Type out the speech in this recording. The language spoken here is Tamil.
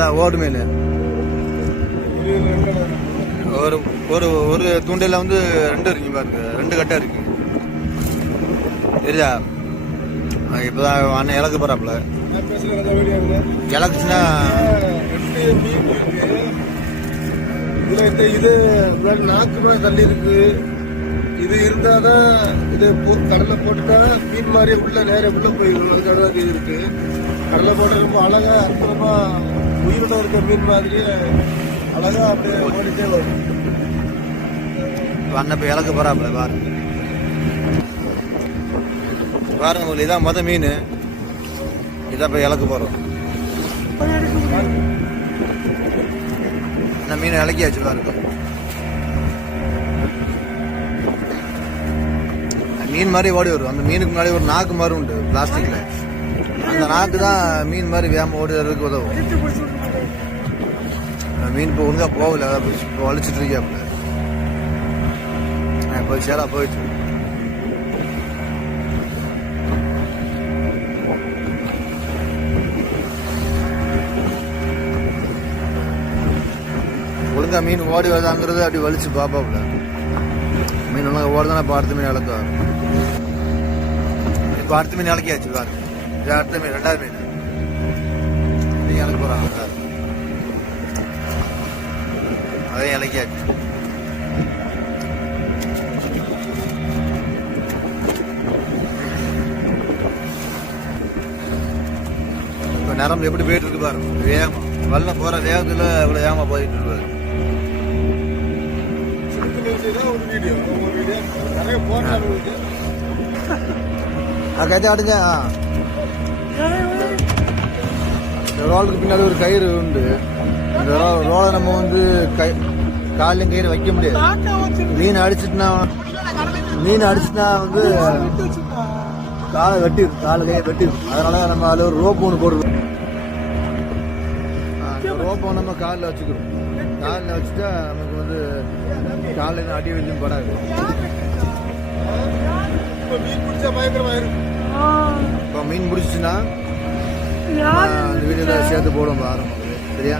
அதான் ஓடு மீன். ஒரு ஒரு ஒரு தூண்டில வந்து 2 இருக்கு பாருங்க, 2 கட்டை இருக்கு. சரியா? இப்பதான் அண்ணன் இலக்கு போறாப்புல. இலக்குச்சுன்னா இது நாக்கு தள்ளி இருக்கு. இது இருந்தாதான் இது கடலை போட்டுட்டா மீன் மாதிரி உள்ள நேரம் உள்ள போயிடும். அதுக்காக தான் இது இருக்கு. கடலை போட்டு ரொம்ப அழகா அற்புதமா உயிரோட இருக்க மீன் மாதிரி அழகா அப்படியே ஓடிட்டே வரும். அண்ணன் போய் இலக்கு போறாப்புல பாருங்க. பாருங்க உங்களுக்கு இதான் மொதல் மீன். இதான் போய் இலக்கு போறோம். இந்த மீன் இலக்கியாச்சு பாருங்க. மீன் மாதிரி ஓடி வரும். அந்த மீனுக்கு முன்னாடி ஒரு நாக்கு மாதிரி உண்டு பிளாஸ்டிக்ல. அந்த நாக்கு தான் மீன் மாதிரி வேம ஓடி வர்றதுக்கு உதவும். மீன் இப்போ ஒழுங்கா போகல, வலிச்சுட்டு இருக்கியாப்புல. போய் சேரா போயிடுச்சு. ஒழுங்கா மீன் ஓடி வருதாங்கிறது அப்படி வலிச்சு பாப்பாப்புல. மீன் ஒழுங்கா ஓடுதானே இப்போ அடுத்த மீன் இலக்க. இப்போ அடுத்த மீன் இலக்கியாச்சு பாரு. இது அடுத்த மீன், 2வது மீன். நீங்க இலக்க போறாங்க. அதையும் இலக்கியாச்சு. இப்போ நரம்பு எப்படி போயிட்டு இருக்கு பாரு. வேகமா வல்ல போற வேகத்துல இவ்வளவு வேகமா போயிட்டு இருப்பாரு. அடிங்க. இந்த ரோலுக்கு பின்னாடி ஒரு கயிறு உண்டு. இந்த ரோலை நம்ம வந்து காலையும் கயிறு வைக்க முடியாது. மீன் அடிச்சுட்டுனா வந்து காலை வெட்டிடும், காலை கையை வெட்டிடும். அதனால நம்ம அதில் ஒரு ரோப் ஒன்று போடுறோம். ரோப்பை நம்ம காலில் வச்சுக்கிறோம். காலில் வச்சுட்டா நமக்கு வந்து காலையில் அடி வெளியும் படாது. இப்போ மீன் பிடிச்சிச்சுன்னா அந்த வீடியோவில் சேர்த்து போடுவோம் ஆரம்பம். சரியா?